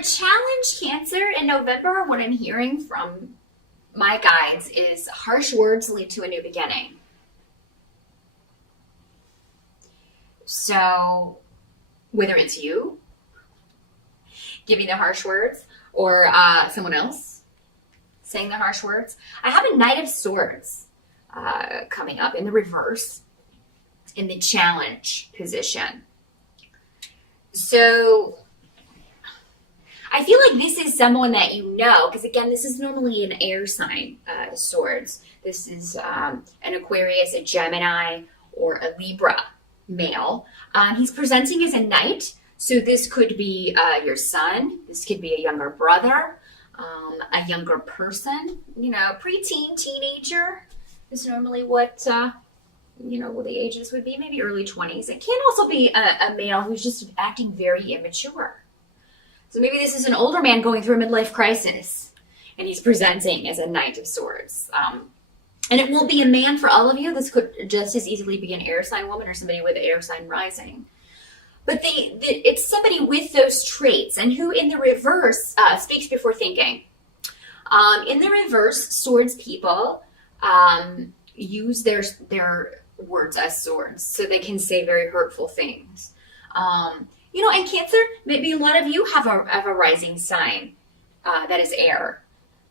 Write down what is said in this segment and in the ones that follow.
a challenge, Cancer, in November, what I'm hearing from my guides is harsh words lead to a new beginning. So whether it's you giving the harsh words or someone else saying the harsh words, I have a Knight of Swords coming up in the reverse in the challenge position. So I feel like this is someone that you know, because again, this is normally an air sign, swords. This is an Aquarius, a Gemini, or a Libra male. He's presenting as a knight. So this could be your son. This could be a younger brother, a younger person, preteen, teenager is normally what, what the ages would be, maybe early 20s. It can also be a male who's just acting very immature. So maybe this is an older man going through a midlife crisis, and he's presenting as a Knight of Swords. And it won't be a man for all of you. This could just as easily be an air sign woman or somebody with air sign rising. But it's somebody with those traits and who in the reverse speaks before thinking. In the reverse, swords people use their words as swords, so they can say very hurtful things. And Cancer, maybe a lot of you have a rising sign that is air,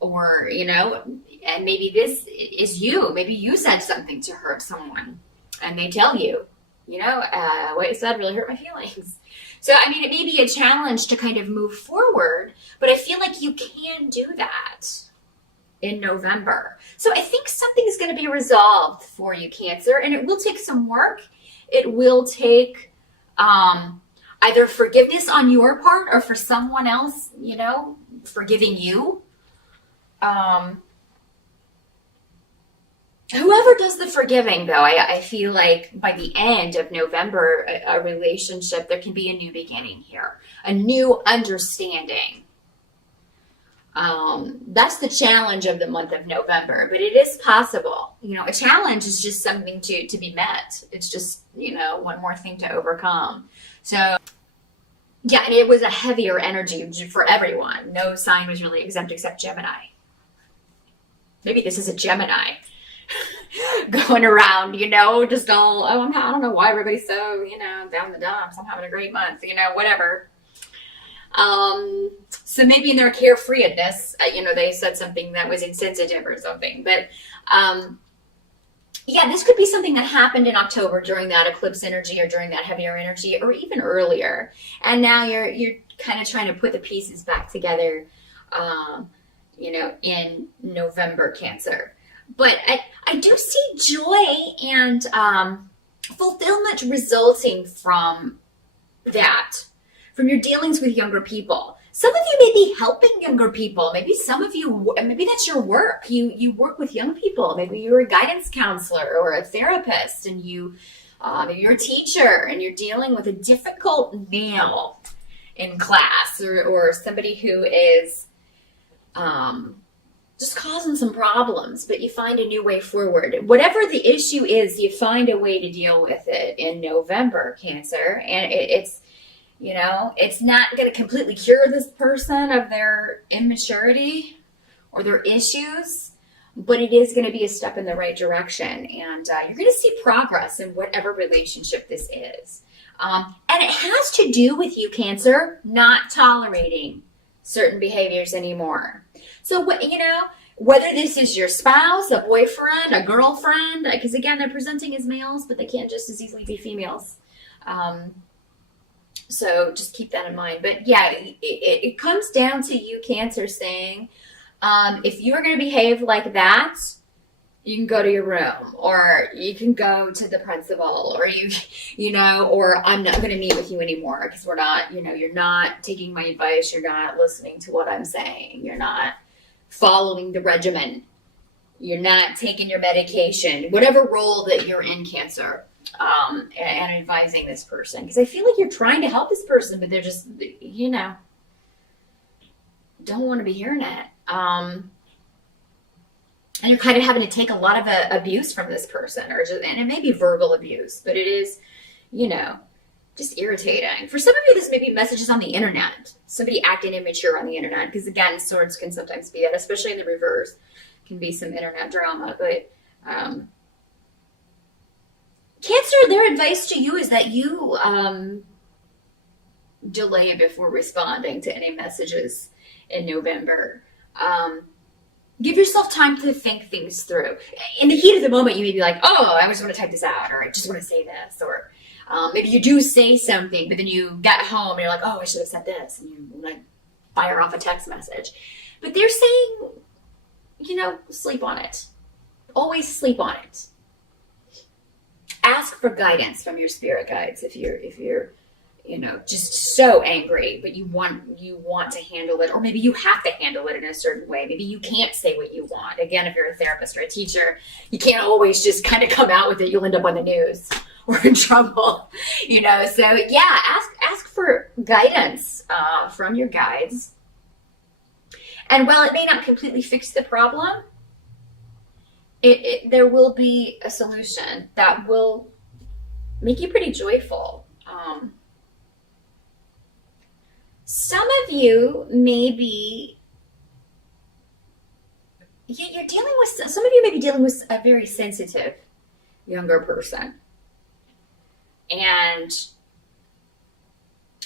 or, and maybe this is you. Maybe you said something to hurt someone and they tell you, what you said really hurt my feelings. So, it may be a challenge to kind of move forward, but I feel like you can do that in November. So I think something is going to be resolved for you, Cancer, and it will take some work. It will take either forgiveness on your part or for someone else, forgiving you. Whoever does the forgiving, though, I feel like by the end of November, a relationship, there can be a new beginning here, a new understanding. That's the challenge of the month of November, but it is possible. A challenge is just something to be met. It's just, one more thing to overcome. So, yeah, and it was a heavier energy for everyone. No sign was really exempt except Gemini. Maybe this is a Gemini going around, just all, I don't know why everybody's so, down in the dumps. I'm having a great month, whatever. So maybe in their carefreeness, they said something that was insensitive or something. But, this could be something that happened in October during that eclipse energy or during that heavier energy or even earlier. And now you're kind of trying to put the pieces back together, in November, Cancer. But I do see joy and fulfillment resulting from that, from your dealings with younger people. Some of you may be helping younger people. Maybe maybe that's your work. You work with young people. Maybe you're a guidance counselor or a therapist, and maybe you're a teacher and you're dealing with a difficult male in class or somebody who is just causing some problems, but you find a new way forward. Whatever the issue is, you find a way to deal with it in November, Cancer. And it's not going to completely cure this person of their immaturity or their issues, but it is going to be a step in the right direction. And you're going to see progress in whatever relationship this is. And it has to do with you, Cancer, not tolerating certain behaviors anymore. So, whether this is your spouse, a boyfriend, a girlfriend, because again, they're presenting as males, but they can just as easily be females. So just keep that in mind. But yeah, it comes down to you, Cancer, saying, if you're going to behave like that, you can go to your room, or you can go to the principal, or or I'm not going to meet with you anymore because we're not, you're not taking my advice. You're not listening to what I'm saying. You're not following the regimen. You're not taking your medication, whatever role that you're in, Cancer, and advising this person. Because I feel like you're trying to help this person, but they're just, don't want to be hearing it. And you're kind of having to take a lot of abuse from this person, and it may be verbal abuse, but it is, just irritating. For some of you, this may be messages on the internet. Somebody acting immature on the internet. Because again, swords can sometimes be that, especially in the reverse. Can be some internet drama. But Cancer, their advice to you is that you delay before responding to any messages in November. Give yourself time to think things through. In the heat of the moment, you may be like, oh, I just want to type this out, or I just want to say this, or maybe you do say something, but then you get home and you're like, oh, I should have said this, and you like fire off a text message. But they're saying, sleep on it. Always sleep on it. Ask for guidance from your spirit guides if you're just so angry, but you want to handle it, or maybe you have to handle it in a certain way. Maybe you can't say what you want. Again, if you're a therapist or a teacher, you can't always just kind of come out with it. You'll end up on the news or in trouble, So yeah, ask for guidance from your guides. And while it may not completely fix the problem, there will be a solution that will make you pretty joyful. Some of you may be, you're dealing with, some of you may be dealing with a very sensitive younger person. And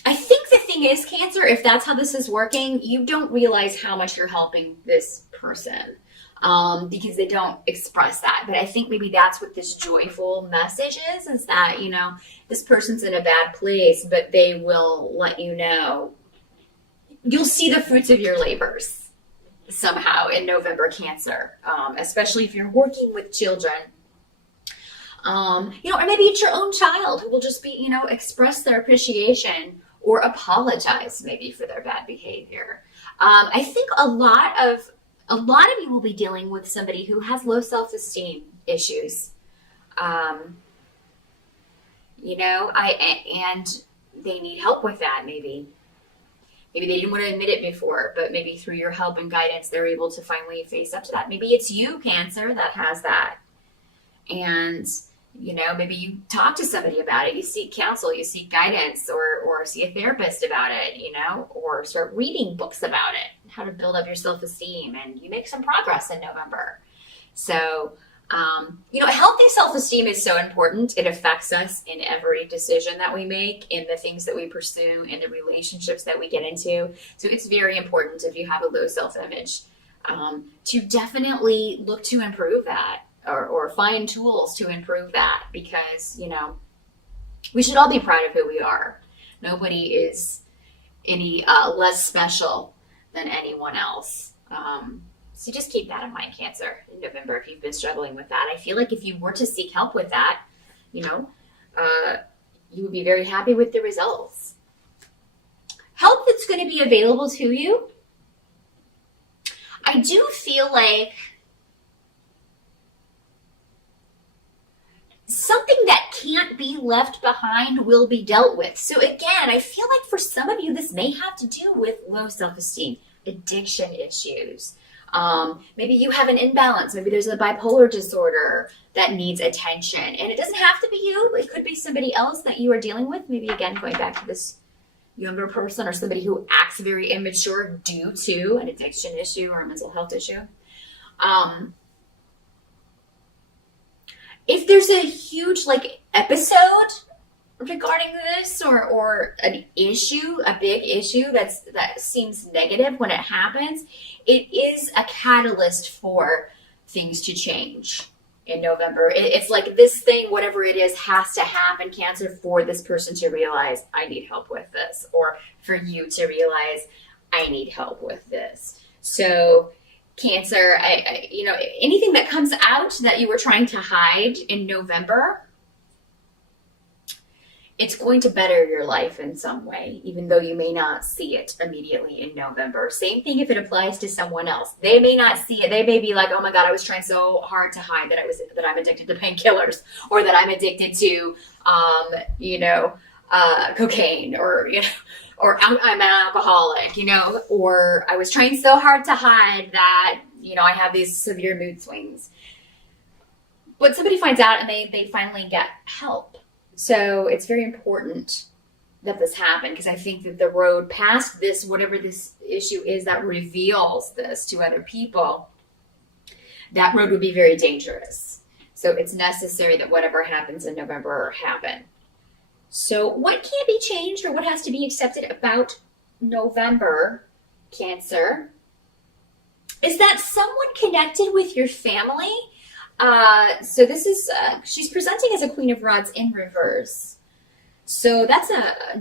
I think the thing is, Cancer, if that's how this is working, you don't realize how much you're helping this person because they don't express that. But I think maybe that's what this joyful message is that, this person's in a bad place, but they will let you know. You'll see the fruits of your labors somehow in November, Cancer, especially if you're working with children. Or maybe it's your own child who will just be, express their appreciation or apologize maybe for their bad behavior. I think a lot of you will be dealing with somebody who has low self-esteem issues. And they need help with that maybe. Maybe they didn't want to admit it before, but maybe through your help and guidance, they're able to finally face up to that. Maybe it's you, Cancer, that has that. And, maybe you talk to somebody about it. You seek counsel, you seek guidance, or see a therapist about it, or start reading books about it, how to build up your self-esteem. And you make some progress in November. So, healthy self-esteem is so important. It affects us in every decision that we make, in the things that we pursue, in the relationships that we get into. So it's very important if you have a low self-image to definitely look to improve that or find tools to improve that because, we should all be proud of who we are. Nobody is any less special than anyone else. So just keep that in mind, Cancer, in November, if you've been struggling with that. I feel like if you were to seek help with that, you would be very happy with the results. Help that's going to be available to you. I do feel like something that can't be left behind will be dealt with. So again, I feel like for some of you, this may have to do with low self-esteem, addiction issues. Maybe you have an imbalance. Maybe there's a bipolar disorder that needs attention. And it doesn't have to be you. It could be somebody else that you are dealing with. Maybe, again, going back to this younger person or somebody who acts very immature due to an addiction issue or a mental health issue. If there's a huge, episode regarding this or an issue, a big issue that seems negative when it happens, it is a catalyst for things to change in November. It's like this thing, whatever it is, has to happen, Cancer, for this person to realize I need help with this, or for you to realize I need help with this. So Cancer, anything that comes out that you were trying to hide in November, it's going to better your life in some way, even though you may not see it immediately in November. Same thing if it applies to someone else. They may not see it. They may be like, oh my God, I was trying so hard to hide that I'm addicted to painkillers, or that I'm addicted to, cocaine, or I'm an alcoholic, or I was trying so hard to hide that, I have these severe mood swings. But somebody finds out and they finally get help. So it's very important that this happened, because I think that the road past this, whatever this issue is that reveals this to other people, that road would be very dangerous. So it's necessary that whatever happens in November happen. So what can't be changed or what has to be accepted about November, Cancer, is that someone connected with your family. So this is, she's presenting as a Queen of Rods in reverse. So that's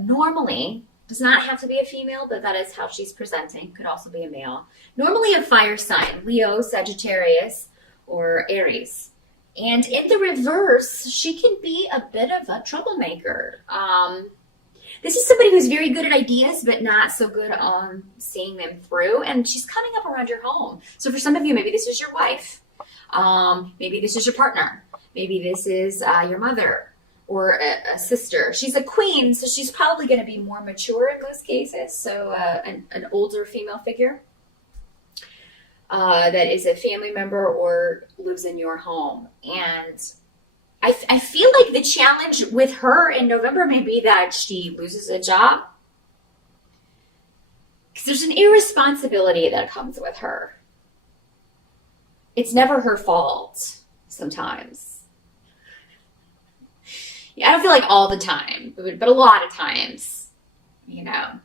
normally, does not have to be a female, but that is how she's presenting. Could also be a male. Normally a fire sign, Leo, Sagittarius, or Aries. And in the reverse, she can be a bit of a troublemaker. This is somebody who's very good at ideas, but not so good on seeing them through. And she's coming up around your home. So for some of you, maybe this is your wife. Maybe this is your partner. Maybe this is your mother or a sister. She's a queen, so she's probably going to be more mature in most cases. So an older female figure that is a family member or lives in your home. And I feel like the challenge with her in November may be that she loses a job. Because there's an irresponsibility that comes with her. It's never her fault sometimes. Yeah, I don't feel like all the time, but a lot of times, you know.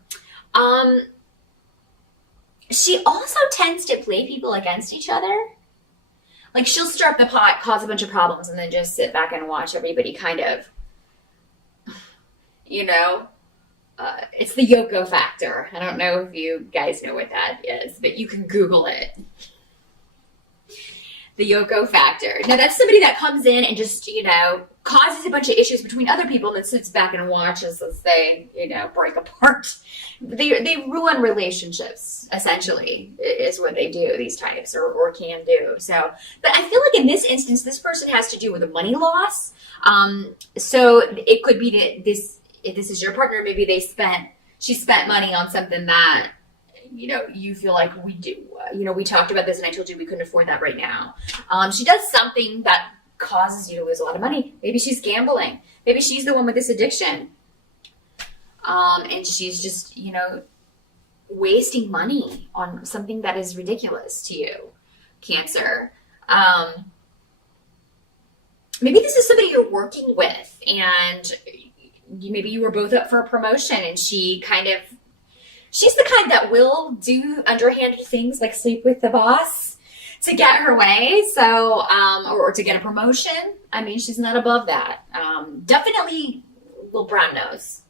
She also tends to play people against each other. Like, she'll stir up the pot, cause a bunch of problems, and then just sit back and watch everybody kind of, you know. It's the Yoko factor. I don't know if you guys know what that is, but you can Google it. The Yoko factor. Now, that's somebody that comes in and just, you know, causes a bunch of issues between other people and then sits back and watches as they, you know, break apart. They ruin relationships, essentially, is what they do, these types, or can do. So, but I feel like in this instance, this person has to do with a money loss. So it could be that if this is your partner, maybe she spent money on something that, you know, you feel like we talked about this and I told you we couldn't afford that right now. She does something that causes you to lose a lot of money. Maybe she's gambling. Maybe she's the one with this addiction. And she's just, you know, wasting money on something that is ridiculous to you, Cancer. Maybe this is somebody you're working with and maybe you were both up for a promotion and she's the kind that will do underhanded things like sleep with the boss to get her way. So, or to get a promotion. I mean, she's not above that. Definitely little brown nose,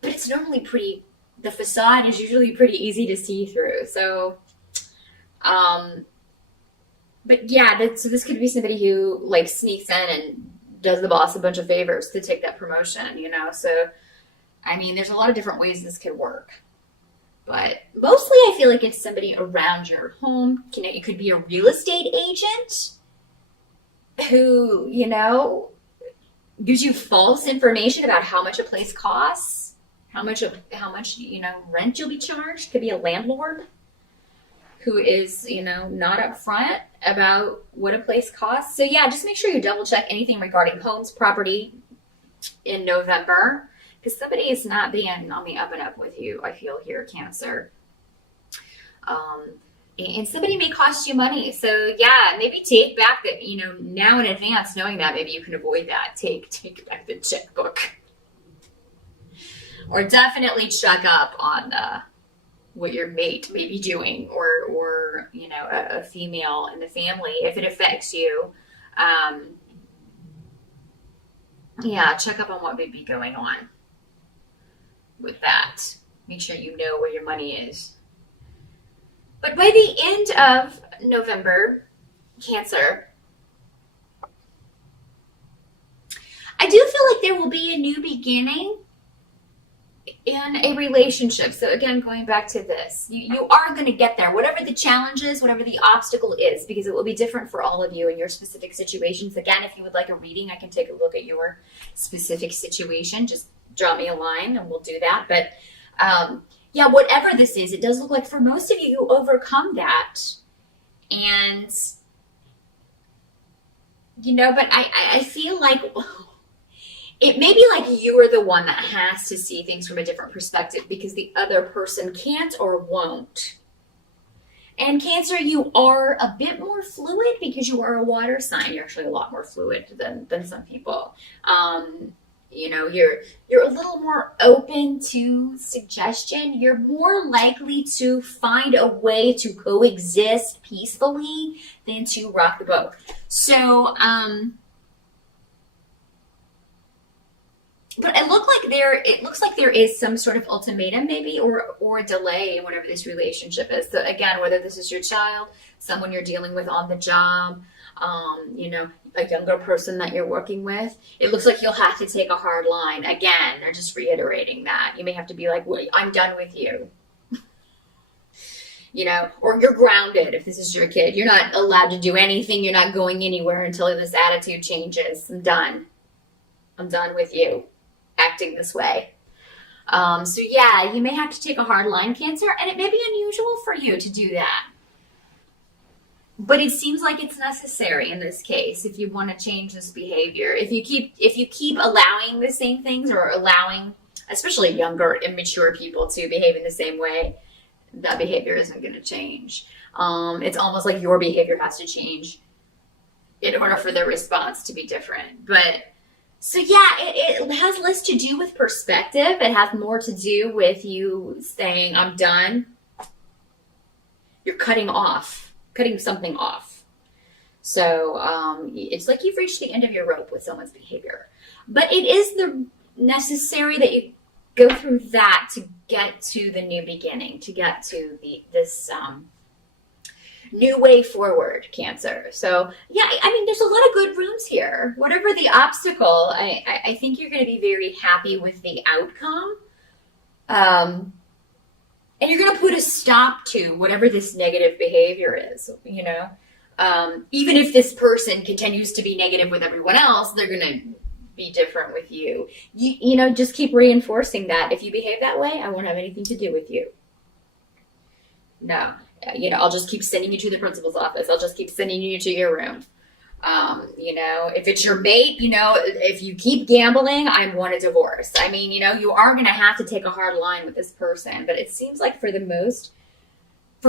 but it's normally the facade is usually pretty easy to see through. So, but yeah, so this could be somebody who like sneaks in and does the boss a bunch of favors to take that promotion, you know? So, I mean, there's a lot of different ways this could work. But mostly I feel like it's somebody around your home. It could be a real estate agent who, you know, gives you false information about how much a place costs, how much, you know, rent you'll be charged. Could be a landlord who is, you know, not upfront about what a place costs. So yeah, just make sure you double check anything regarding homes, property in November. Because somebody is not being on the up and up with you, I feel here, Cancer. And somebody may cost you money. So yeah, maybe take back that, you know, now in advance, knowing that, maybe you can avoid that. Take back the checkbook. Or definitely check up on what your mate may be doing, or you know, a female in the family, if it affects you. Yeah, check up on what may be going on with that. Make sure you know where your money is. But by the end of November, Cancer, I do feel like there will be a new beginning in a relationship. So again, going back to this, you are going to get there, whatever the challenge is, whatever the obstacle is, because it will be different for all of you in your specific situations. Again, if you would like a reading, I can take a look at your specific situation. Just drop me a line and we'll do that. But yeah, whatever this is, it does look like for most of you, you overcome that. And, you know, but I feel like it may be like you are the one that has to see things from a different perspective because the other person can't or won't. And Cancer, you are a bit more fluid because you are a water sign. You're actually a lot more fluid than some people. You know, you're a little more open to suggestion. You're more likely to find a way to coexist peacefully than to rock the boat. So, but it looks like there is some sort of ultimatum maybe or a delay in whatever this relationship is. So again, whether this is your child, someone you're dealing with on the job, you know, a younger person that you're working with, it looks like you'll have to take a hard line. Again, they're just reiterating that. You may have to be like, well, I'm done with you. You know, or you're grounded if this is your kid. You're not allowed to do anything. You're not going anywhere until this attitude changes. I'm done. I'm done with you acting this way. So yeah, you may have to take a hard line, Cancer, and it may be unusual for you to do that. But it seems like it's necessary in this case if you want to change this behavior. If you keep allowing the same things or allowing, especially younger, immature people to behave in the same way, that behavior isn't going to change. It's almost like your behavior has to change in order for their response to be different. But so yeah, it has less to do with perspective. It has more to do with you saying, I'm done. You're cutting something off. So it's like you've reached the end of your rope with someone's behavior. But it is necessary that you go through that to get to the new beginning, to get to this new way forward, Cancer. So yeah, I mean, there's a lot of good rooms here. Whatever the obstacle, I think you're going to be very happy with the outcome. And you're going to put a stop to whatever this negative behavior is, you know. Even if this person continues to be negative with everyone else, they're going to be different with you. You know, just keep reinforcing that. If you behave that way, I won't have anything to do with you. No. You know, I'll just keep sending you to the principal's office. I'll just keep sending you to your room. You know, if it's your mate, you know, if you keep gambling, I want a divorce. I mean, you know, you are going to have to take a hard line with this person, but it seems like for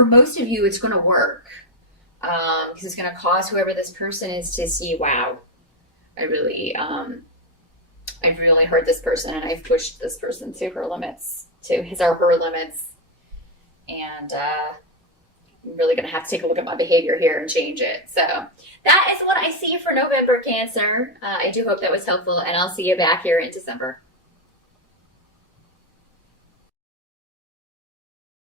most of you, it's going to work. Because it's going to cause whoever this person is to see, wow, I've really hurt this person and I've pushed this person to her limits, to his or her limits. And, I'm really going to have to take a look at my behavior here and change it. So that is what I see for November, Cancer. I do hope that was helpful, and I'll see you back here in December.